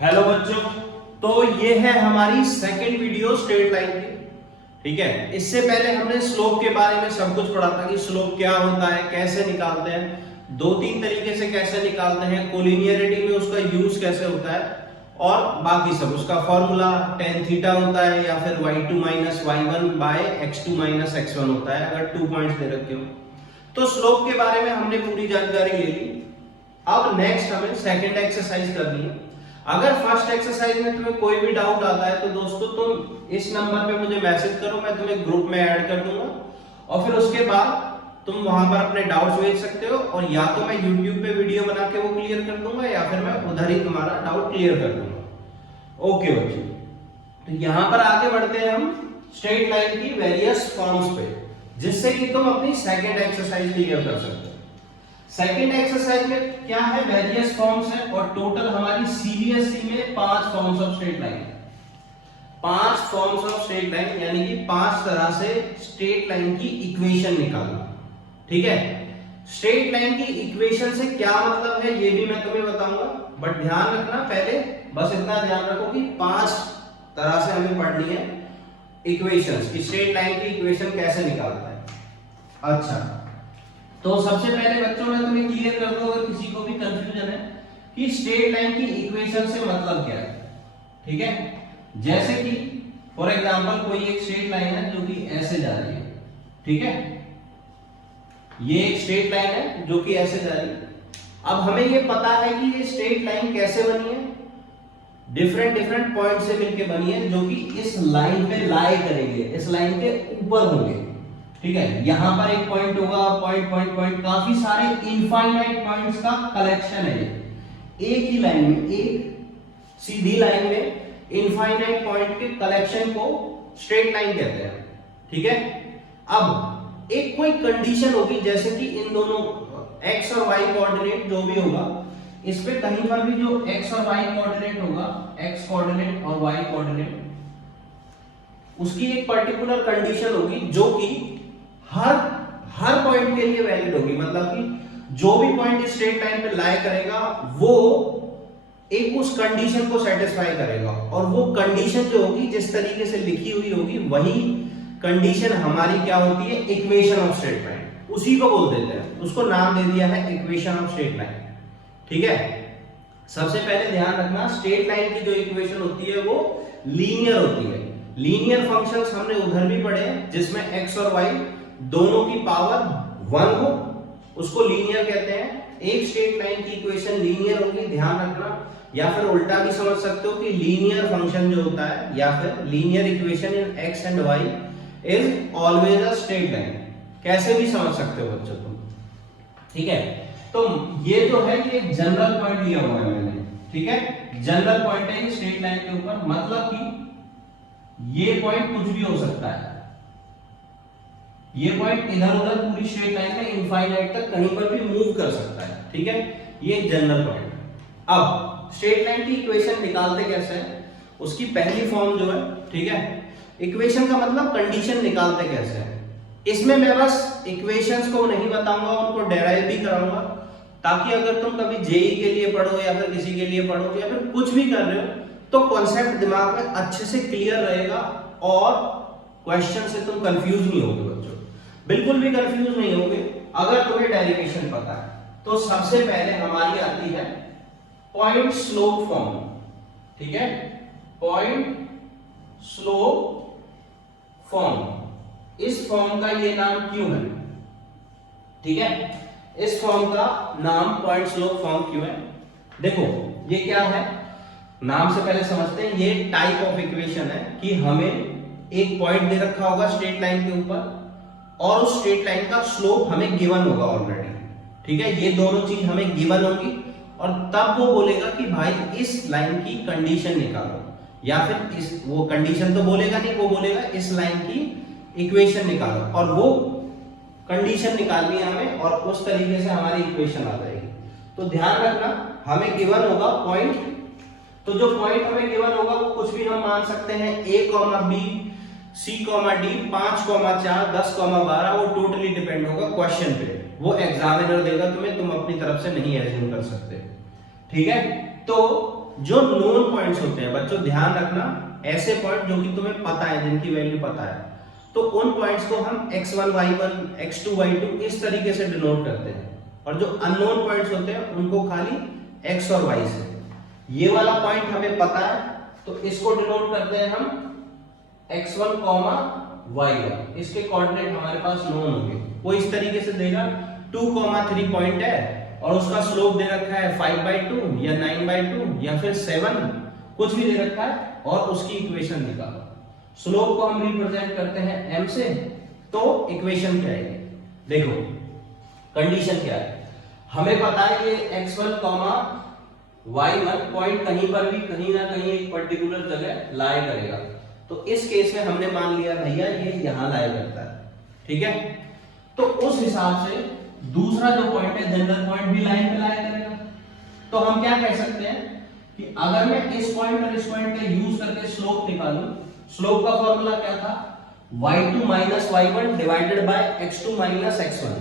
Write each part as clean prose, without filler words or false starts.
Hello बच्चों, तो ये है हमारी सेकंड वीडियो स्ट्रेट लाइन की। ठीक है, इससे पहले हमने स्लोप के बारे में सब कुछ पढ़ा था कि स्लोप क्या होता है, कैसे निकालते हैं, दो तीन तरीके से कैसे निकालते हैं, कोलिनियरिटी में उसका यूज कैसे होता है और बाकी सब उसका फॉर्मूला tan थीटा होता है या फिर y2 minus y1 bye x2 minus x1 होता है अगर 2 पॉइंट्स दे रखे हो। तो स्लोप के बारे में हमने पूरी जानकारी ले ली। अब नेक्स्ट हमें सेकंड एक्सरसाइज करनी है। अगर फर्स्ट एक्सरसाइज में तुम्हें कोई भी डाउट आता है तो दोस्तों तुम इस नंबर पे मुझे मैसेज करो, मैं तुम्हें ग्रुप में ऐड कर दूंगा और फिर उसके बाद तुम वहां पर अपने डाउट्स भेज सकते हो और या तो मैं YouTube पे वीडियो बना के वो क्लियर कर दूंगा या फिर मैं उधर ही तुम्हारा डाउट क्लियर कर दूंगा। ओके बच्चों, तो यहां पर आगे बढ़ते हैं हम स्ट्रेट लाइन की वेरियस फॉर्म्स पे, जिससे कि तुम अपनी सेकंड एक्सरसाइज क्लियर कर सकते हो। सेकंड एक्सरसाइज में क्या है, वेरियस फॉर्म्स है और टोटल हमारी सीबीएसई में 5 forms of straight line, 5 forms of straight line यानी कि 5 तरह से स्ट्रेट लाइन की इक्वेशन निकालना। ठीक है, स्ट्रेट लाइन की इक्वेशन से क्या मतलब है ये भी मैं तुम्हें बताऊंगा, बट ध्यान रखना पहले बस इतना ध्यान रखो कि 5 तरह से हमें पढ़नी है इक्वेशंस कि स्ट्रेट लाइन की इक्वेशन कैसे निकालता है। अच्छा, तो सबसे पहले बच्चों मैं तुम्हें क्लियर कर दूं अगर किसी को भी कंफ्यूजन है कि स्ट्रेट लाइन की इक्वेशन से मतलब क्या है। ठीक है, जैसे कि फॉर एग्जांपल कोई एक स्ट्रेट लाइन है जो कि ऐसे जा रही है। ठीक है, ये एक स्ट्रेट लाइन है जो कि ऐसे जा रही है। अब हमें ये पता है कि ये स्ट्रेट लाइन कैसे बनी है, डिफरेंट पॉइंट से मिलकर बनी है जो कि इस लाइन पे लाई करेंगे, इस लाइन के ऊपर होंगे। ठीक है, यहां पर एक पॉइंट होगा, पॉइंट काफी सारे इनफाइनाइट पॉइंट्स का कलेक्शन है। एक ही लाइन में, एक सीधी लाइन में इनफाइनाइट पॉइंट के कलेक्शन को स्ट्रेट लाइन कहते हैं। ठीक है, अब एक कोई कंडीशन होगी जैसे कि इन दोनों x और y कोऑर्डिनेट जो भी होगा, इस पे कहीं पर भी जो x और y कोऑर्डिनेट होगा, x कोऑर्डिनेट और y कोऑर्डिनेट, उसकी एक पर्टिकुलर कंडीशन होगी जो कि हर पॉइंट के लिए वैलिड होगी। मतलब कि जो भी पॉइंट इस स्ट्रेट लाइन पे लाई करेगा वो एक उस कंडीशन को सेटिस्फाई करेगा और वो कंडीशन जो होगी जिस तरीके से लिखी हुई होगी वही कंडीशन हमारी क्या होती है, इक्वेशन ऑफ स्ट्रेट लाइन, उसी को बोल देते हैं, उसको नाम दे दिया है इक्वेशन ऑफ स्ट्रेट लाइन। ठीक है, सबसे पहले ध्यान रखना स्ट्रेट लाइन की जो इक्वेशन होती है वो लीनियर होती है। लीनियर फंक्शंस हमने उधर भी पढ़े हैं जिसमें x और y दोनों की पावर 1 हो, उसको लीनियर कहते हैं। एक स्ट्रेट लाइन की इक्वेशन लीनियर होगी, ध्यान रखना। या फिर उल्टा भी समझ सकते हो कि लीनियर फंक्शन जो होता है या फिर linear equation in x and y is always a straight line, कैसे भी समझ सकते हो बच्चों तुम। ठीक है, तो ये जो है ये जनरल पॉइंट लिया हुआ है मैंने। ठीक है, जनरल पॉइंट है स्ट्रेट लाइन के ऊपर, मतलब कि ये पॉइंट कुछ भी हो सकता है, ये पॉइंट इधर उधर पूरी स्ट्रेट लाइन में इनफाइनाइट तक कहीं पर भी मूव कर सकता है। ठीक है, ये एक जनरल पॉइंट। अब स्ट्रेट लाइन की इक्वेशन निकालते कैसे हैं, उसकी पहली फॉर्म जो है, ठीक है, इक्वेशन का मतलब कंडीशन निकालते कैसे हैं। इसमें मैं बस इक्वेशंस को नहीं बताऊंगा, उनको डेराइव भी कराऊंगा, ताकि अगर तुम कभी जेई के लिए पढ़ो या फिर किसी के लिए पढ़ो या फिर कुछ भी कर रहे हो तो कॉन्सेप्ट दिमाग में अच्छे से क्लियर रहेगा और क्वेश्चन से तुम कंफ्यूज नहीं होगे बच्चों, बिल्कुल भी कंफ्यूज नहीं होगे अगर तुम्हें डेरिवेशन पता है। तो सबसे पहले हमारी आती है पॉइंट स्लोप फॉर्म। ठीक है, पॉइंट स्लोप फॉर्म, इस फॉर्म का ये नाम क्यों है। ठीक है, इस फॉर्म का नाम पॉइंट स्लोप फॉर्म क्यों है, देखो ये क्या है, नाम से पहले समझते हैं। ये टाइप ऑफ इक्वेशन है कि हमें एक पॉइंट दे रखा होगा स्ट्रेट लाइन के ऊपर और उस स्ट्रेट लाइन का स्लोप हमें गिवन होगा ऑलरेडी। ठीक है, ये दोनों चीज हमें गिवन होगी और तब वो बोलेगा कि भाई इस लाइन की कंडीशन निकालो, या फिर इस वो कंडीशन तो बोलेगा नहीं, वो बोलेगा इस लाइन की इक्वेशन निकालो, और वो कंडीशन निकालनी है हमें और उस तरीके से हमारी इक्वेशन आ जाएगी। तो ध्यान रखना हमें गिवन होगा पॉइंट, तो जो पॉइंट हमें गिवन होगा वो कुछ भी हम मान सकते हैं, a, b, c, d, 5, 4, 10, 12, वो टोटली डिपेंड होगा क्वेश्चन पे, वो एग्जामिनर देगा तुम्हें, तुम अपनी तरफ से नहीं एज्यूम कर सकते। ठीक है, तो जो नोन पॉइंट्स होते हैं बच्चों, ध्यान रखना, ऐसे पॉइंट जो कि तुम्हें पता है, जिनकी वैल्यू पता है, तो उन पॉइंट्स को हम x1 y1 x2 y2 इस तरीके से डिनोट करते हैं, और जो अननोन पॉइंट्स होते हैं उनको खाली x और y से। ये वाला पॉइंट हमें पता है तो इसको डिनोट करते हैं हम x1, y1। इसके कोऑर्डिनेट हमारे पास नोन होंगे। वो इस तरीके से देगा 2, 3 पॉइंट है और उसका स्लोप दे रखा है 5/2 या 9/2 या फिर 7, कुछ भी दे रखा है, और उसकी इक्वेशन निकालो। स्लोप को हम रिप्रेजेंट करते हैं m से, तो इक्वेशन क्या है? देखो कंडीशन क्या है, हमें पता है ये x1, y1 पॉइंट कहीं पर भी कहीं ना कहीं एक पर्टिकुलर जगह लाई करेगा। तो इस केस में हमने मान लिया भैया ये यहां लाई करता है, ठीक है। तो उस हिसाब से दूसरा जो पॉइंट है जनरल पॉइंट भी लाइन पे लाई करेगा। तो हम क्या कह सकते हैं कि अगर मैं इस पॉइंट और इस पॉइंट का यूज करके स्लोप निकालूं, स्लोप का फॉर्मूला क्या था? y2 minus y1 divided by x2 minus x1।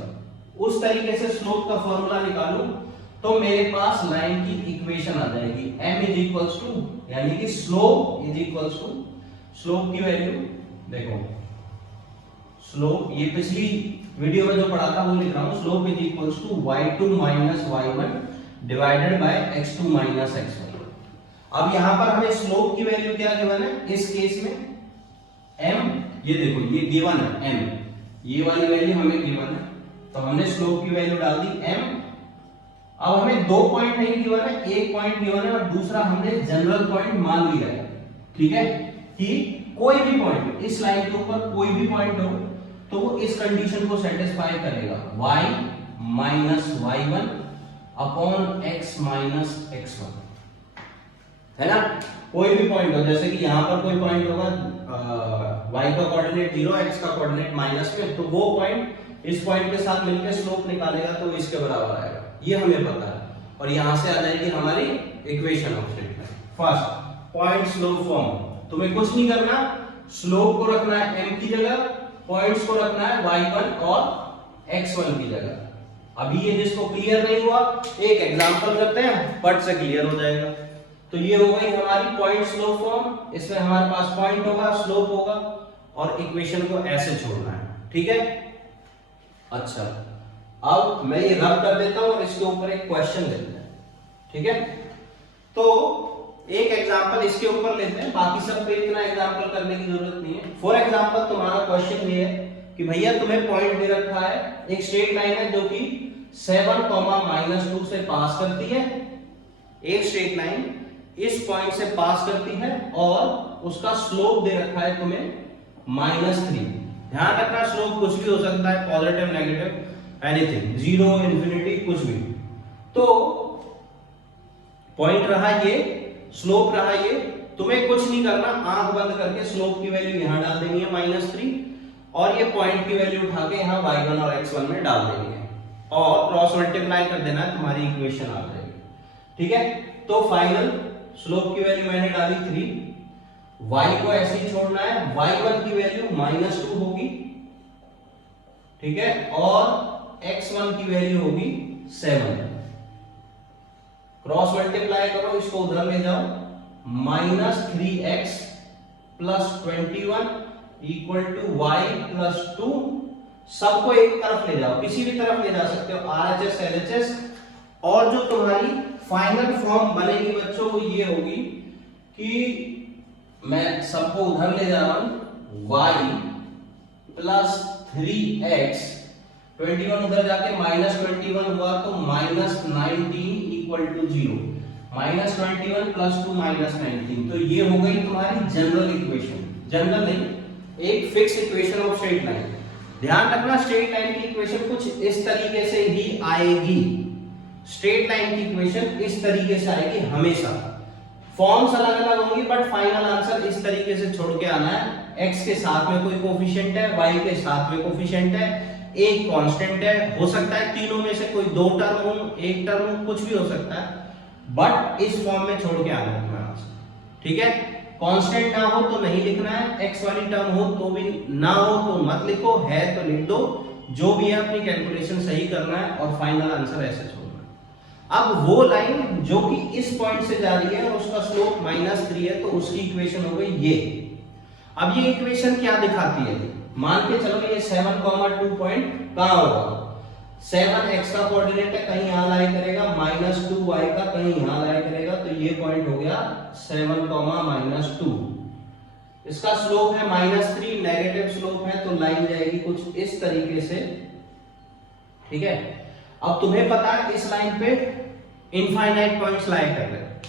उस तरीके से स्लोप का फॉर्मूला निकालूं तो मेरे पास लाइन की इक्वेशन आ जाएगी, m इज इक्वल्स टू, यानी कि slope is equals to, slope की वैल्यू देखो, स्लोप ये पिछली वीडियो में जो पढ़ा था वो लिख रहा हूं, slope is equals to y2 minus y1 divided by x2 minus x1। अब यहां पर हमें स्लोप की वैल्यू क्या गिवन है इस केस में? m, ये देखो ये गिवन है m, ये वाली वैल्यू हमें गिवन है, तो हमने स्लोप की वैल्यू डाल दी m। अब हमें 2 पॉइंट नहीं गिवन है, एक पॉइंट गिवन है और दूसरा हमने जनरल पॉइंट मान लिया है, ठीक है, कि कोई भी पॉइंट इस लाइन के ऊपर कोई भी पॉइंट हो तो वो इस कंडीशन को सेटिस्फाई करेगा, y minus y1 upon x minus x1, है ना। कोई भी पॉइंट हो, जैसे कि यहां पर कोई पॉइंट होगा y का कोऑर्डिनेट 0, x का कोऑर्डिनेट माइनस में, तो वो पॉइंट इस पॉइंट के साथ मिलकर स्लोप निकालेगा तो इसके बराबर आएगा, ये हमें पता है। और यहां से आ जाएगी हमारी equation of straight line. First point slope form, तुम्हें कुछ नहीं करना, स्लोप को रखना है m की जगह, पॉइंट्स को रखना है y1 और x1 की जगह। अभी ये जिसको क्लियर नहीं हुआ एक एग्जांपल करते हैं, पट से क्लियर हो जाएगा। तो ये हो गई हमारी पॉइंट स्लोप फॉर्म, इसमें हमारे पास पॉइंट होगा, स्लोप होगा और इक्वेशन को ऐसे छोड़ना है, ठीक है। अच्छा, अब मैं ये रब कर देता हूं और इसके ऊपर एक क्वेश्चन लेते हैं, ठीक है। तो एक एग्जांपल इसके ऊपर लेते हैं, बाकी सब पे इतना एग्जांपल करने की जरूरत नहीं है। फॉर एग्जांपल तुम्हारा क्वेश्चन ये है कि भैया तुम्हें पॉइंट दे रखा है, एक स्ट्रेट लाइन है जो कि 7, -2 से पास करती है, एक स्ट्रेट लाइन इस पॉइंट से पास करती है और उसका स्लोप दे रखा है तुम्हें -3। ध्यान रखना स्लोप कुछ भी हो सकता है, पॉजिटिव, नेगेटिव, एनीथिंग, 0, इंफिनिटी, कुछ भी। तो पॉइंट रहा ये, स्लोप रहा ये, तुम्हें कुछ नहीं करना, आंख बंद करके स्लोप की वैल्यू यहां डाल देनी है -3 और ये पॉइंट की वैल्यू उठा के यहां y1 और x1 में डाल देनी है और क्रॉस मल्टीप्लाई कर देना है, तुम्हारी इक्वेशन आ जाएगी, ठीक है। तो फाइनल स्लोप की वैल्यू मैंने डाली 3, y को ऐसे ही छोड़ना है, y1 की वैल्यू -2 होगी, ठीक है, और x1 की वैल्यू होगी 7। क्रॉस मल्टीप्लाई करो, इसको उधर ले जाओ, -3x + 21 = y + 2। सबको एक तरफ ले जाओ, किसी भी तरफ ले जा सकते हो, RHS LHS, और जो तुम्हारी फाइनल फॉर्म बनेगी बच्चों वो ये होगी कि मैं सबको उधर ले जा रहा हूं, y + 3x, 21 उधर जाके -21 हुआ तो -19 = 0, -21 + 2 -19। तो ये हो गई तुम्हारी जनरल इक्वेशन, जनरल नहीं, एक fix equation of straight line. ध्यान रखना स्ट्रेट लाइन की इक्वेशन कुछ इस तरीके से ही आएगी, स्ट्रेट लाइन की इक्वेशन इस तरीके से आएगी हमेशा, फॉर्म्स अलग अलग होंगी बट फाइनल आंसर इस तरीके से छोड़ के आना है। x के साथ में कोई कोफिशिएंट है, y के साथ में कोफिशिएंट है, एक कांस्टेंट है, हो सकता है तीनों में से कोई 2 टर्म हो, एक टर्म हो, कुछ भी हो सकता है, बट इस फॉर्म में छोड़ के आना है तुम्हारा आंसर, ठीक है। कांस्टेंट ना हो तो नहीं लिखना है, x वाली टर्म हो तो भी ना हो तो मत लिखो, है तो लिख दो, जो भी है अपनी कैलकुलेशन सही करना है और फाइनल आंसर ऐसे छोड़ना है। अब वो लाइन जो कि इस पॉइंट से जा रही है और उसका स्लोप -3 है, तो उसकी इक्वेशन हो गई ये। अब ये इक्वेशन क्या दिखाती है, मान के चलो ये 7,2 पॉइंट कहां होगा, 7 x का कोऑर्डिनेट है, कहीं यहां लाई करेगा, -2 y का कहीं यहां लाई करेगा, तो ये पॉइंट हो गया 7, -2। इसका स्लोप है -3, नेगेटिव स्लोप है, तो लाइन जाएगी कुछ इस तरीके से, ठीक है। अब तुम्हें पता है इस लाइन पे इनफाइनाइट पॉइंट्स लाई कर रहे हैं,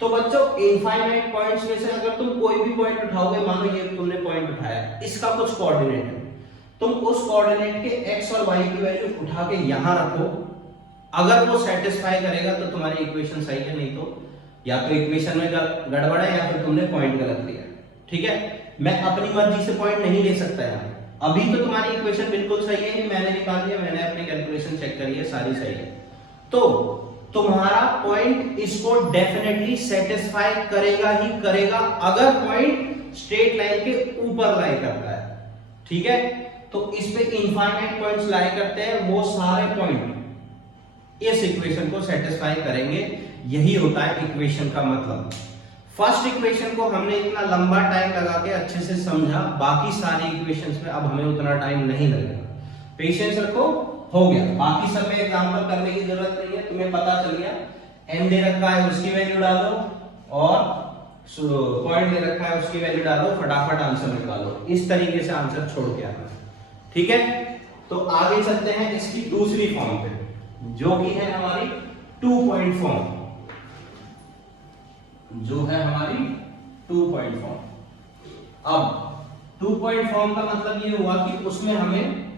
तो बच्चों इनफाइनाइट पॉइंट्स में से अगर तुम कोई भी पॉइंट उठाओगे, मानो ये तुमने पॉइंट उठाया, इसका कुछ कोऑर्डिनेट है, तुम उस कोऑर्डिनेट के x और y की वैल्यू उठा के यहां रखो, अगर वो सेटिस्फाई करेगा तो तुम्हारी इक्वेशन सही है, नहीं तो या तो इक्वेशन में गड़बड़ है या फिर तुमने पॉइंट गलत लिया, ठीक है। मैं अपनी मर्जी से पॉइंट नहीं ले सकता यहां, अभी तो तुम्हारी इक्वेशन बिल्कुल सही है, मैंने निकाल दिया, मैंने अपनी कैलकुलेशन चेक करी है, सारी सही है, तो तुम्हारा पॉइंट इसको डेफिनेटली सेटिस्फाई करेगा ही करेगा, अगर पॉइंट स्ट्रेट लाइन के ऊपर लाई करता है, ठीक है। तो इस पे इनफाइनाइट पॉइंट्स लाई करते हैं, वो सारे पॉइंट इस इक्वेशन को सेटिस्फाई करेंगे, यही होता है इक्वेशन का मतलब। फर्स्ट इक्वेशन को हमने इतना लंबा टाइम लगा के अच्छे से समझा, बाकी सारी इक्वेशंस में अब हमें उतना टाइम नहीं लगेगा, पेशेंस रखो, हो गया। बाकी सब में एग्जांपल करने की जरूरत नहीं है, तुम्हें पता चल गया, m दे रखा है उसकी वैल्यू डालो और पॉइंट दे रखा है उसकी वैल्यू डालो, फटाफट आंसर निकालो, इस तरीके से आंसर छोड़ के आना, ठीक है। तो आगे चलते हैं इसकी दूसरी फॉर्म पे, जो कि है हमारी 2 पॉइंट फॉर्म, जो है हमारी 2 पॉइंट फॉर्म। अब 2 पॉइंट फॉर्म का मतलब ये हुआ कि उसमें हमें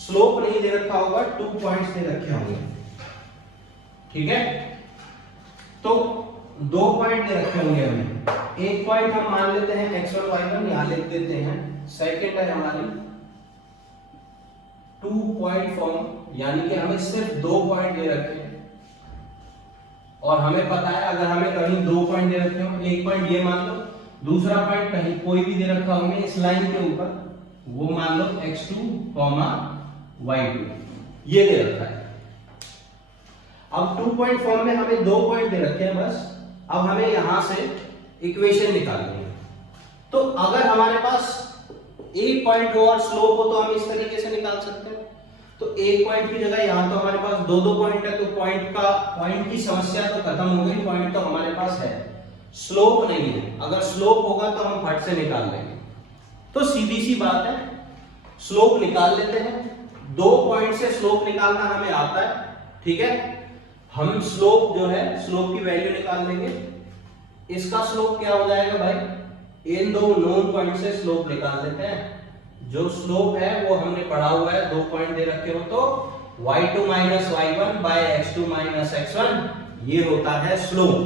स्लोप नहीं दे रखा होगा, 2 पॉइंट्स दे रखे होंगे, ठीक है। तो 2 पॉइंट दे रखे होंगे हमें, एक पॉइंट हम मान लेते हैं x1 y1, यहां लिख देते हैं, सेकंड है हमारी 2 पॉइंट फॉर्म, यानी कि हमें सिर्फ 2 पॉइंट दे रखे हैं, और हमें पता है अगर हमें कहीं 2 पॉइंट दे रखे हो, एक पॉइंट ये मान लो, दूसरा पॉइंट कहीं कोई भी दे रखा होगा इस लाइन के ऊपर, वो मान लो x2, y2, ये दे रखा है। अब 2 पॉइंट फॉर्म में हमें 2 पॉइंट दे रखे हैं बस, अब हमें यहां से इक्वेशन निकालनी है। तो अगर हमारे पास एक पॉइंट हो और स्लोप हो तो हम इस तरीके से निकाल सकते हैं, तो एक पॉइंट की जगह यहां तो हमारे पास 2 पॉइंट है, तो पॉइंट की समस्या तो खत्म हो गई, पॉइंट तो हमारे पास है, स्लोप नहीं है, अगर स्लोप होगा तो हम फट से निकाल लेंगे। तो सीधी सी बात है, स्लोप निकाल लेते हैं, 2 पॉइंट से स्लोप निकालना हमें आता है, ठीक है। हम स्लोप जो है, स्लोप की वैल्यू निकाल लेंगे, इसका स्लोप क्या हो जाएगा भाई, इन 2 नोन पॉइंट से स्लोप निकाल लेते हैं, जो स्लोप है वो हमने पढ़ा हुआ है, 2 पॉइंट दे रखे हो तो y2 y1 by x2 x1, ये होता है स्लोप।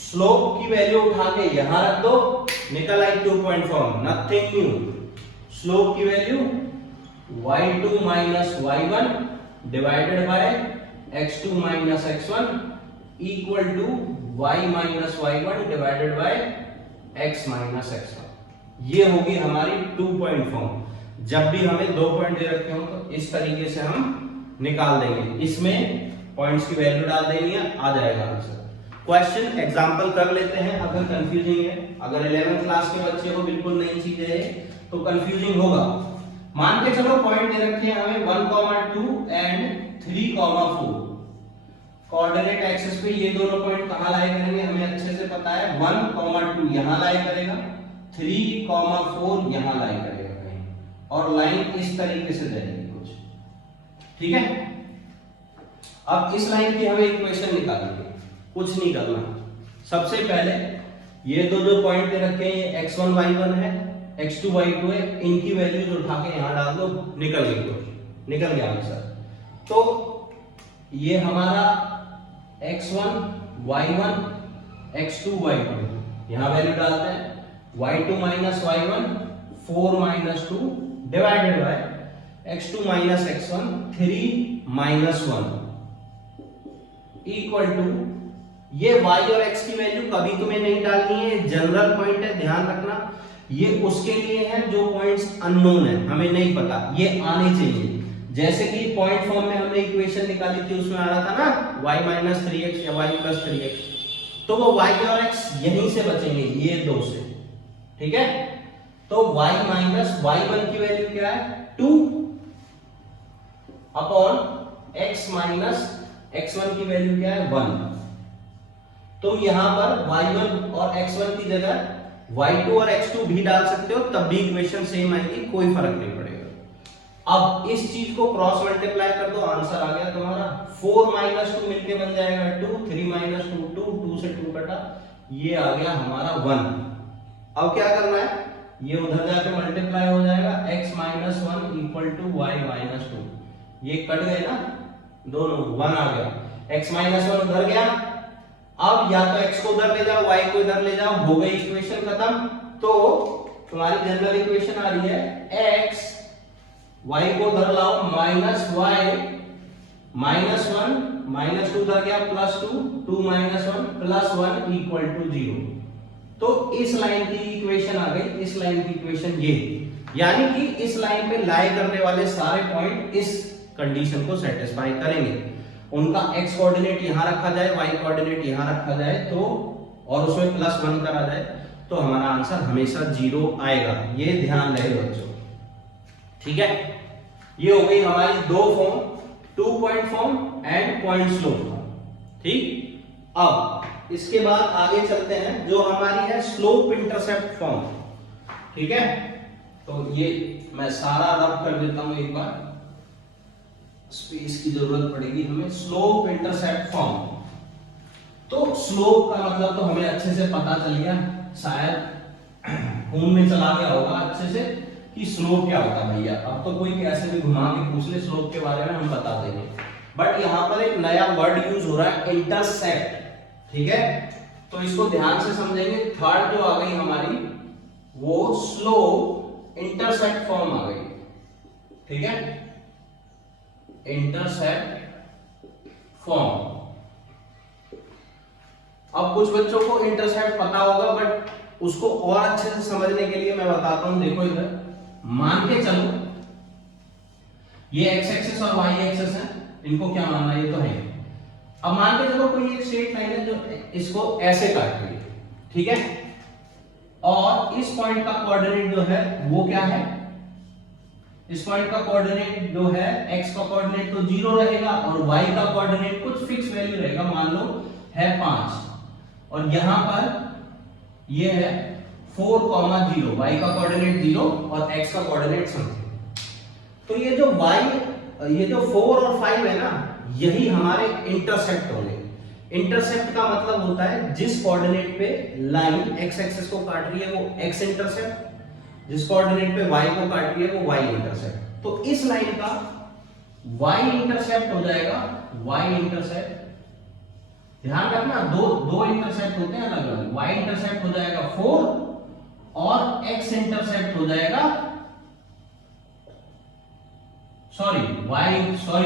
स्लोप की वैल्यू उठा के यहां रख दो, निकल आई 2 point form, nothing new. Slope की value y2 y1 divided by x2 x1 equal to y y1 divided by x x1, ये होगी हमारी 2 पॉइंट फॉर्म। जब भी हमें 2 पॉइंट दे रखे हो तो इस तरीके से हम निकाल देंगे, इसमें पॉइंट्स की वैल्यू डाल देनी है, आ जाएगा आंसर। क्वेश्चन एग्जांपल कर लेते हैं, अगर कंफ्यूजिंग है, अगर 11th क्लास के बच्चे को बिल्कुल नई चीज है तो कंफ्यूजिंग होगा। मान के चलो पॉइंट दे रखे हैं हमें 1,2 एंड 3,4, कोऑर्डिनेट एक्सिस पे ये दोनों पॉइंट कहां लाई करेंगे हमें अच्छे से पता है, 1,2 यहां लाई करेगा, 3,4 यहां लाई करेगा कहीं, और लाइन इस तरीके से जाएगी कुछ, ठीक है। अब इस लाइन की हमें इक्वेशन निकालनी है, कुछ नहीं करना, सबसे पहले ये जो पॉइंट दे रखे हैं, ये x1 y1 है, x2 y2 है, इनकी वैल्यूज उठा के यहां डाल दो, निकल गया आंसर। तो ये हमारा x1 y1 x2 y2, यहां वैल्यू डालते हैं, y2 y1 4 2 divided by x2 x1 3 1 equal to, ये y और x की वैल्यू कभी तुम्हें नहीं डालनी है, जनरल पॉइंट है, ध्यान रखना, ये उसके लिए है जो पॉइंट्स अननोन है, हमें नहीं पता, ये आने चाहिए। जैसे कि पॉइंट फॉर्म में हमने इक्वेशन निकाली थी, उसमें आ रहा था ना y माइनस 3x या y प्लस 3x, तो वो y और x यहीं से बचेंगे, ये दो से, ठीक है। तो y माइनस y1 की वैल्यू क्या है 2 अपॉन x माइनस x1 की वैल्यू क्या है 1। तुम यहां पर y1 और x1 की जगह y2 और x2 भी डाल सकते हो, तब भी इक्वेशन सेम आएगी, कोई फर्क नहीं पड़ेगा। अब इस चीज को क्रॉस मल्टीप्लाई कर दो, आंसर आ गया तुम्हारा 4 माइनस 2 मिलके बन जाएगा 2, 3 माइनस 2 2, 2 से 2 कटा, ये आ गया हमारा 1। अब क्या करना है, ये उधर जाके मल्टीप्लाई हो जाएगा, x minus 1 equal to y minus 2, ये कट गए ना दोनों, 1 आ गया, x माइनस 1 उधर गया। अब या तो x को उधर ले जाओ, y को इधर ले जाओ, हो गई इक्वेशन खत्म। तो तुम्हारी जनरल इक्वेशन आ रही है x, y को उधर लाओ माइनस y माइनस 1 माइनस 2 उधर गया plus 2, 2 minus 1 plus 1 equal to 0। तो इस लाइन की इक्वेशन आ गई, इस लाइन की इक्वेशन ये, यानी कि इस लाइन पे लाई करने वाले सारे पॉइंट इस कंडीशन को सेटिस्फाई करेंगे। उनका x कोऑर्डिनेट यहां रखा जाए, y कोऑर्डिनेट यहां रखा जाए, तो और उसमें प्लस 1 करा जाए, तो हमारा आंसर हमेशा 0 आएगा, ये ध्यान रहे बच्चों, ठीक है। ये हो गई हमारी दो form, 2 point form and point slope form, ठीक। अब इसके बाद आगे चलते हैं, जो हमारी है स्लोप इंटरसेप्ट फॉर्म, ठीक है। तो ये मैं सारा रब कर देता हूं एक बार, स्पेस की जरूरत पड़ेगी हमें। स्लोप इंटरसेप्ट फॉर्म, तो स्लोप का मतलब तो हमें अच्छे से पता चल गया, शायद खून में चला गया होगा अच्छे से कि स्लोप क्या होता है भैया। अब तो कोई कैसे भी घुमा के पूछ ले स्लोप के बारे में, हम बता देंगे। बट यहां पर एक नया वर्ड यूज हो रहा है, इंटरसेप्ट, ठीक है। तो इसको ध्यान से समझेंगे। थर्ड जो आ गई हमारी, वो स्लोप इंटरसेप्ट फॉर्म आ गई, ठीक है, इंटरसेप्ट फॉर्म। अब कुछ बच्चों को इंटरसेप्ट पता होगा, बट उसको और अच्छे से समझने के लिए मैं बताता हूं। देखो इधर मान के चलो, ये x एक्सिस और y एक्सिस है, इनको क्या मानना है, ये तो है। अब मान के चलो कोई एक स्ट्रेट लाइन है जो इसको ऐसे काट रही है, ठीक है, और इस पॉइंट का कोऑर्डिनेट जो है वो क्या है, इस पॉइंट का कोऑर्डिनेट जो है x का कोऑर्डिनेट तो 0 रहेगा और y का कोऑर्डिनेट कुछ फिक्स वैल्यू रहेगा, मान लो है 5, और यहां पर ये है 4, 0, y का कोऑर्डिनेट 0 और x का कोऑर्डिनेट समथिंग। तो ये जो y, ये जो 4 और 5 है ना, यही हमारे इंटरसेप्ट होंगे। इंटरसेप्ट का मतलब होता है जिस कोऑर्डिनेट पे लाइन x एक्सिस को काट रही है वो x इंटरसेप्ट, जिस कोऑर्डिनेट पे y को काट रही है वो y इंटरसेप्ट। तो इस लाइन का y इंटरसेप्ट हो जाएगा y इंटरसेप्ट, ध्यान रखना दो इंटरसेप्ट होते हैं अलग अलग, y इंटरसेप्ट हो जाएगा 4 और x इंटरसेप्ट हो जाएगा, सॉरी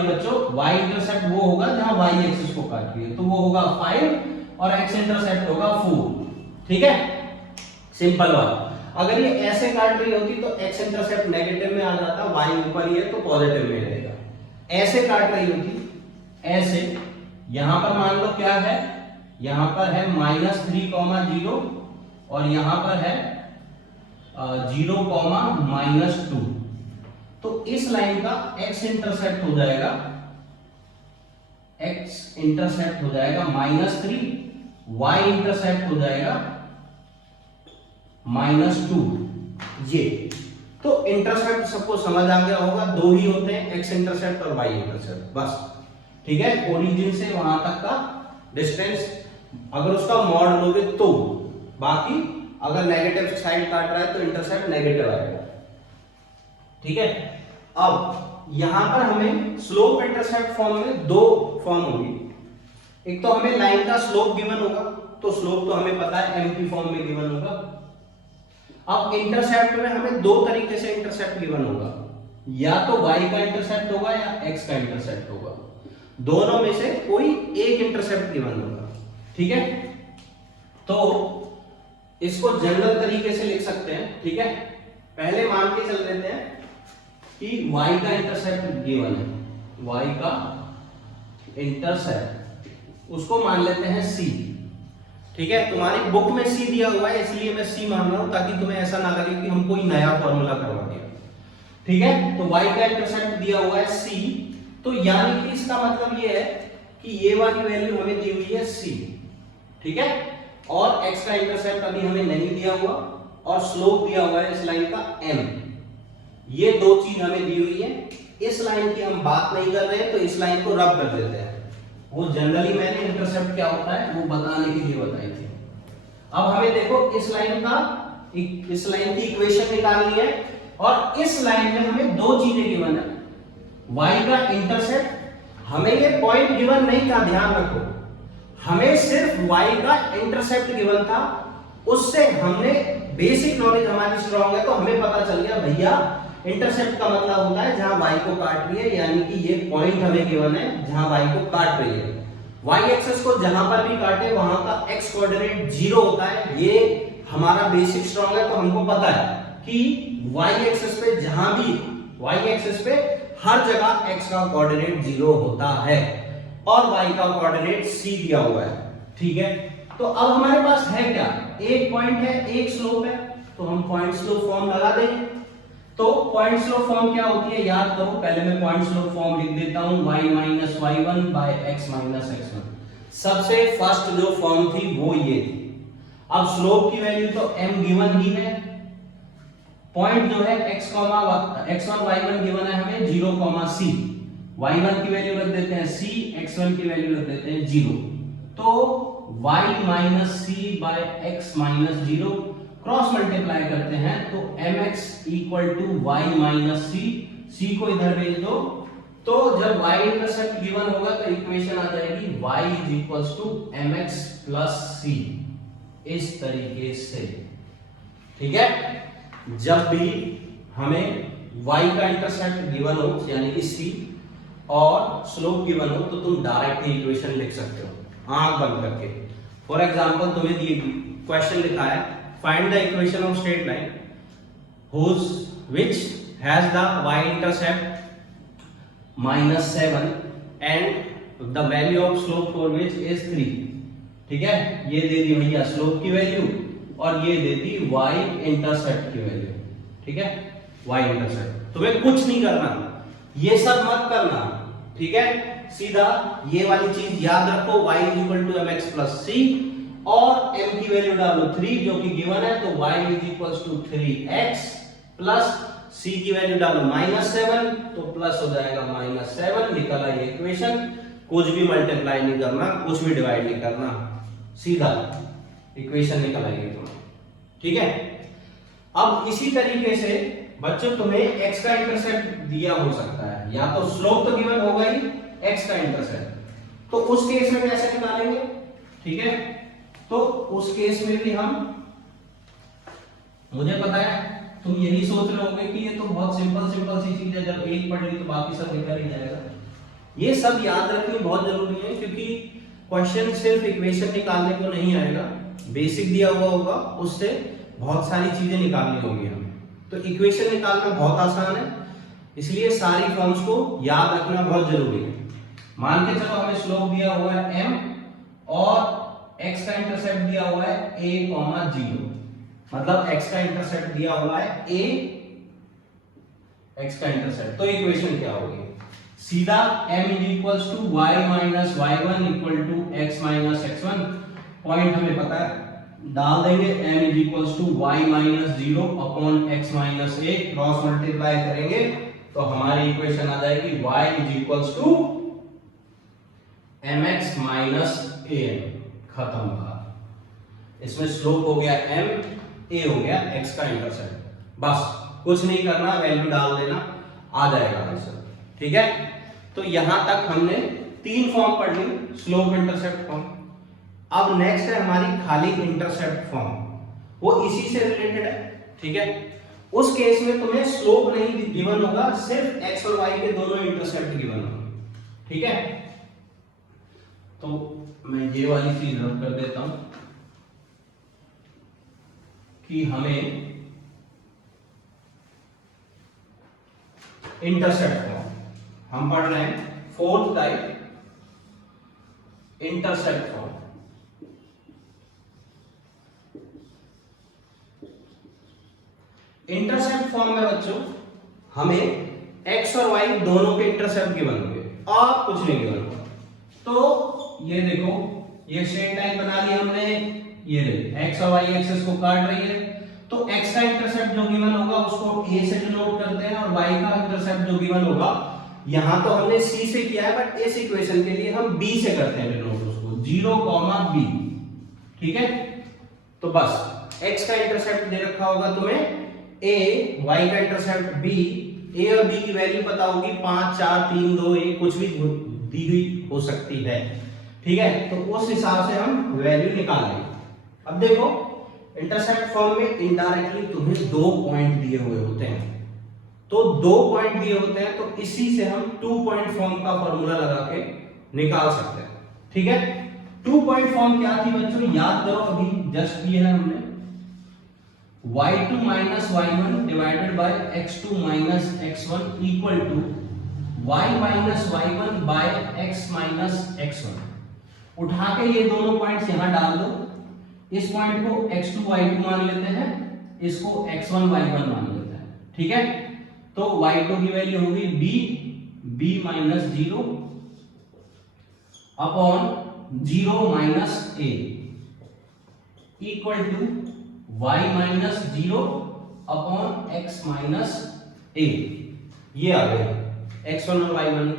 बच्चों, y इंटरसेप्ट वो होगा जहां y एक्सिस को काट रही है, तो वो होगा 5 और x इंटरसेप्ट होगा 4, ठीक है, सिंपल बात। अगर ये ऐसे काट रही होती तो x इंटरसेप्ट नेगेटिव में आ जाता, y ऊपर ही है तो पॉजिटिव में रहेगा। ऐसे काट रही होती, ऐसे, यहां पर मान लो क्या है, यहां पर है -3, 0 और यहां पर है 0, -2, तो इस लाइन का x इंटरसेप्ट हो जाएगा, x इंटरसेप्ट हो जाएगा -3, y इंटरसेप्ट हो जाएगा -2, ये। तो इंटरसेप्ट सबको समझ आ गया होगा, दो ही होते हैं, x इंटरसेप्ट और y इंटरसेप्ट, बस, ठीक है। ओरिजिन से वहां तक का डिस्टेंस अगर उसका मॉड लोगे तो, बाकी अगर नेगेटिव साइड काट रहा है तो इंटरसेप्ट नेगेटिव आएगा, ठीक है। अब यहां पर हमें स्लोप इंटरसेप्ट फॉर्म में दो फॉर्म होगी, एक तो हमें लाइन का स्लोप गिवन होगा, तो स्लोप तो हमें पता है एमपी फॉर्म में गिवन होगा। अब इंटरसेप्ट में हमें दो तरीके से इंटरसेप्ट गिवन होगा, या तो y का इंटरसेप्ट होगा या x का इंटरसेप्ट होगा, दोनों में से कोई एक इंटरसेप्ट गिवन होगा, ठीक है। तो इसको जनरल तरीके से लिख सकते हैं, ठीक है। पहले मान के चल लेते हैं कि y का इंटरसेप्ट गिवन है, y का इंटरसेप्ट उसको मान लेते हैं c। ठीक है, तुम्हारी बुक में c दिया हुआ है इसलिए मैं c मान रहा हूं ताकि तुम्हें ऐसा ना लगे कि हम कोई नया फॉर्मूला करवा दिया। ठीक है, तो y का इंटरसेप्ट दिया हुआ है c, तो यानी कि इसका मतलब ये है कि ये वाली वैल्यू हमें दी हुई है c। ठीक है, और x का इंटरसेप्ट अभी हमें नहीं दिया हुआ और स्लोप दिया हुआ है इस लाइन का m। ये दो चीज हमें दी हुई है, इस लाइन की हम बात नहीं कर रहे हैं तो इस लाइन को रब कर देते हैं। वो जनरली मैंने इंटरसेप्ट क्या होता है वो बताने के लिए बताई थी। अब हमें देखो इस लाइन की इक्वेशन निकालनी है और इस लाइन में हमें दो चीजें गिवन है, y का इंटरसेप्ट, हमें ये पॉइंट गिवन नहीं था, ध्यान रखो, हमें सिर्फ y का इंटरसेप्ट गिवन था। उससे हमने बेसिक नॉलेज हमारी स्ट्रांग है तो हमें पता चल गया भैया इंटरसेप्ट का मतलब होता है जहां y को काट रही है, यानी कि ये पॉइंट हमें गिवन है जहां y को काट रही है। y एक्सिस को जहां पर भी काटे वहां का x कोऑर्डिनेट 0 होता है, ये हमारा बेसिक स्ट्रांग है तो हमको पता है कि y एक्सिस पे जहां भी y एक्सिस पे हर जगह x का कोऑर्डिनेट 0 होता है और y का कोऑर्डिनेट c दिया हुआ है। ठीक है, तो अब हमारे पास है क्या, एक पॉइंट है एक स्लोप है, तो हम पॉइंट स्लोप फॉर्म लगा देंगे। तो पॉइंट स्लोप फॉर्म क्या होती है याद करो, पहले मैं पॉइंट स्लोप फॉर्म लिख देता हूं, y minus y1 by x minus x1। सबसे फर्स्ट जो फॉर्म थी वो ये थी। अब स्लोप की वैल्यू तो m गिवन ही है, पॉइंट जो है x1 y1 गिवन है हमें 0, c, y1 की वैल्यू रख देते हैं c, x1 की वैल्यू रख देते हैं 0। तो y minus C by x minus 0 cross multiply करते हैं तो mx equal to y minus C, c को इधर भेज दो, तो जब y इंटरसेप्ट गिवन होगा तो इक्वेशन आ जाएगी y is equals to mx plus c, इस तरीके से। ठीक है, जब भी हमें y का इंटरसेप्ट गिवन हो यानी कि c और स्लोप गिवन हो तो तुम डायरेक्ट ही इक्वेशन लिख सकते हो आंख बंद करके। फॉर एग्जांपल तुम्हें दिए क्वेश्चन लिखा है find the equation of straight line whose which has the y intercept -7 and the value of slope for which is 3। ठीक है, ये दे दी भैया स्लोप की वैल्यू और ये दे दी y इंटरसेप्ट की वैल्यू। ठीक है, y इंटरसेप्ट, तुम्हें कुछ नहीं करना, ये सब मत करना। ठीक है, सीधा ये वाली चीज याद रखो, y equal to mx plus c और m की वैल्यू डालो 3 जो कि गिवन है, तो y is equals to 3x plus c की वैल्यू डालो -7 तो प्लस हो जाएगा -7, निकला ये इक्वेशन। कुछ भी मल्टीप्लाई नहीं करना, कुछ भी डिवाइड नहीं करना, सीधा इक्वेशन निकल आएगी तुम्हें। ठीक है, अब इसी तरीके से बच्चों तुम्हें x का इंटरसेप्ट दिया हो सकता है, या तो स्लोप तो गिवन होगा ही, x का इंटरसेप्ट, तो उस केस में कैसे निकालेंगे। ठीक है, तो उस केस में भी हम, मुझे पता है तुम यही सोच रहे होगे कि ये तो बहुत सिंपल सी चीज है, जब एक पढ़ ली तो बाकी सब निकल ही जाएगा। ये सब याद रखना बहुत जरूरी है क्योंकि क्वेश्चन सिर्फ इक्वेशन निकालने को नहीं आएगा, बेसिक दिया हुआ होगा उससे बहुत सारी चीजें निकालनी होंगी हमें। तो इक्वेशन निकालना बहुत आसान है, इसलिए सारी फॉर्म्स को याद रखना बहुत जरूरी है। मान के चलो हमें स्लोप दिया हुआ है m और x का इंटरसेप्ट दिया हुआ है a, 0, मतलब x का इंटरसेप्ट दिया हुआ है a, x का इंटरसेप्ट, तो इक्वेशन क्या होगी, सीधा m is equals to y minus y1 equal to x minus x1, point हमें पता है, डाल देंगे m is equals to y minus 0 upon x minus 1, cross multiply करेंगे तो हमारी इक्वेशन आ जाएगी y is equals to mx minus am, खत्म था। इसमें स्लोप हो गया m, a हो गया x का इंटरसेप्ट, बस कुछ नहीं करना, वैल्यू डाल देना, आ जाएगा आंसर। ठीक है, तो यहां तक हमने 3 फॉर्म पढ़ ली, स्लोप इंटरसेप्ट फॉर्म। अब नेक्स्ट है हमारी खाली इंटरसेप्ट फॉर्म, वो इसी से रिलेटेड है। ठीक है, उस केस में तुम्हें स्लोप नहीं गिवन होगा, सिर्फ x और y के दोनों इंटरसेप्ट गिवन होंगे। ठीक है, तो मैं ये वाली चीज नोट कर देता हूं कि हमें इंटरसेप्ट फॉर्म हम पढ़ रहे हैं, fourth type intercept form. Intercept form में बच्चों हमें x और y दोनों के इंटरसेप्ट गिवन होंगे और कुछ नहीं गिवन होगा। तो ये देखो, ये स्ट्रेट लाइन बना ली हमने, ये x और y एक्सिस को काट रही है, तो x का इंटरसेप्ट जो गिवन होगा उसको a से डिनोट करते हैं और y का इंटरसेप्ट जो गिवन होगा, यहां तो हमने c से किया है बट इस इक्वेशन के लिए हम b से करते हैं डिनोट उसको, 0, b। ठीक है, तो बस x का इंटरसेप्ट दे रखा होगा तुम्हें a, y का इंटरसेप्ट b, a और b की वैल्यू पता होगी 5, 4, 3, 2, 1 कुछ भी दी हुई हो सकती है। ठीक है, तो उस हिसाब से हम वैल्यू निकाल लेंगे। अब देखो इंटरसेप्ट फॉर्म में इनडायरेक्टली तुम्हें 2 पॉइंट दिए हुए होते हैं, तो 2 पॉइंट दिए होते हैं, तो इसी से हम 2 पॉइंट फॉर्म का फॉर्मूला लगा के निकाल सकते हैं। ठीक है, 2 पॉइंट फॉर्म क्या थी बच्चों, याद करो, अभी जस्ट किए हैं हमने, y2 minus y1 divided by x2 minus x1 equal to y minus y1 by x minus x1। उठा के ये दोनों पॉइंट्स यहां डाल दो, इस पॉइंट को x2 y2 मान लेते हैं, इसको x1 y1 मान लेते हैं। ठीक है, तो y2 की वैल्यू होगी b minus 0 upon 0 minus a equal to y minus 0 upon x minus a। ये आ गया x1 और y1,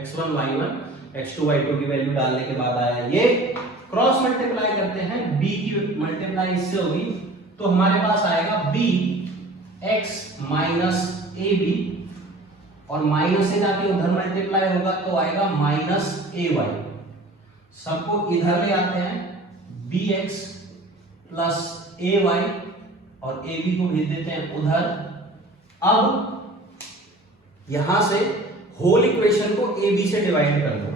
x1 y1, x2 y2 की वैल्यू डालने के बाद आया ये। क्रॉस मल्टीप्लाई करते हैं, b की मल्टीप्लाई इससे होगी तो हमारे पास आएगा b x माइनस ab और माइनस से जाके उधर मल्टीप्लाई होगा तो आएगा माइनस ay। सबको इधर ले आते हैं, bx प्लस ay और ab को भेज देते हैं उधर। अब यहां से होल इक्वेशन को ab से डिवाइड कर दो।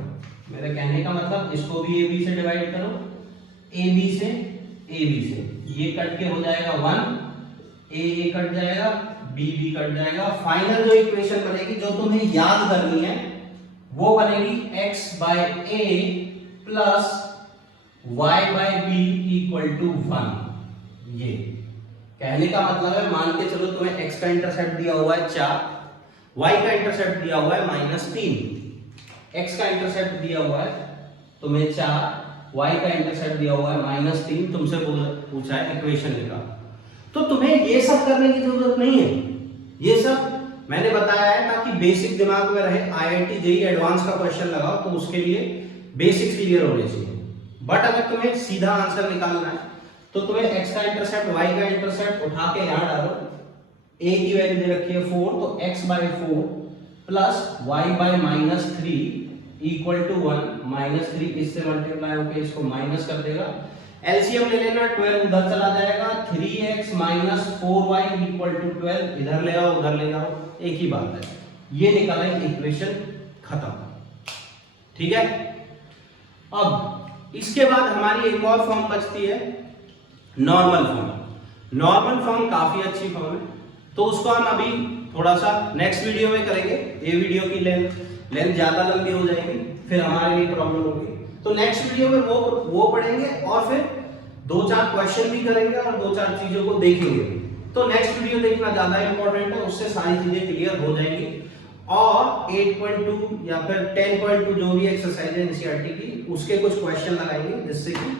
मेरे कहने का मतलब इसको भी ab से डिवाइड करो, ab से, ये कट के हो जाएगा 1, a कट जाएगा, b कट जाएगा। फाइनल जो इक्वेशन बनेगी जो तुम्हें याद करनी है वो बनेगी x by a plus y by b equal to 1। ये कहने का मतलब है, मान के चलो तुम्हें x का इंटरसेप्ट दिया हुआ है 4, y का इंटरसेप्ट दिया हुआ है -3, x का इंटरसेप्ट दिया हुआ है तुम्हें 4, y का इंटरसेप्ट दिया हुआ है -3, तुमसे पूछा है इक्वेशन लिखा। तो तुम्हें ये सब करने की जरूरत नहीं है, ये सब मैंने बताया है ताकि बेसिक दिमाग में रहे, IIT JEE एडवांस का क्वेश्चन लगाओ तो उसके लिए बेसिक्स क्लियर होने चाहिए। बट अगर तुम्हें सीधा आंसर निकालना है तो तुम्हें x का इंटरसेप्ट y का इंटरसेप्ट उठा के यहां डालो, a की वैल्यू दे रखी है 4 तो x by 4 plus y by -3 equal to 1, -3 इससे मल्टीप्लाई होकर इसको माइनस कर देगा। एलसीएम ले लेना, 12 उधर चला जाएगा, 3x minus 4y equal to 12, इधर ले आओ उधर ले जाओ, एक ही बात है। ये निकला है इक्वेशन, खत्म। ठीक है, अब इसके बाद हमारी एक और फॉर्म बचती है नॉर्मल फॉर्म। नॉर्मल फॉर्म काफी अच्छी फॉर्म है, तो उसको हम अभी थोड़ा सा नेक्स्ट वीडियो में करेंगे। ये वीडियो की लेंथ ज्यादा लंबी हो जाएगी, फिर हमारे लिए प्रॉब्लम होगी, तो नेक्स्ट वीडियो में वो पढ़ेंगे और फिर 2-4 क्वेश्चन भी करेंगे और 2-4 चीजों को देखेंगे। तो नेक्स्ट वीडियो देखना ज्यादा इंपॉर्टेंट है, उससे सारी चीजें क्लियर हो जाएंगी। और 8.2 या फिर 10.2 जो भी एक्सरसाइज है एनसीईआरटी की, उसके कुछ क्वेश्चन लगाएंगे जिससे कि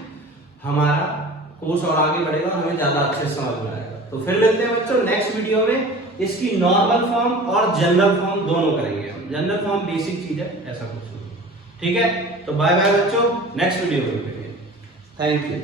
हमारा कोर्स और आगे बढ़ेगा और हमें ज्यादा अच्छे से समझ में आएगा। तो फिर मिलते हैं बच्चों नेक्स्ट वीडियो में, इसकी नॉर्मल फॉर्म और जनरल फॉर्म दोनों करेंगे हम। जनरल फॉर्म बेसिक चीज है, ऐसा कुछ नहीं। ठीक है, तो बाय बाय बच्चों, नेक्स्ट वीडियो में मिलेंगे। Thank you.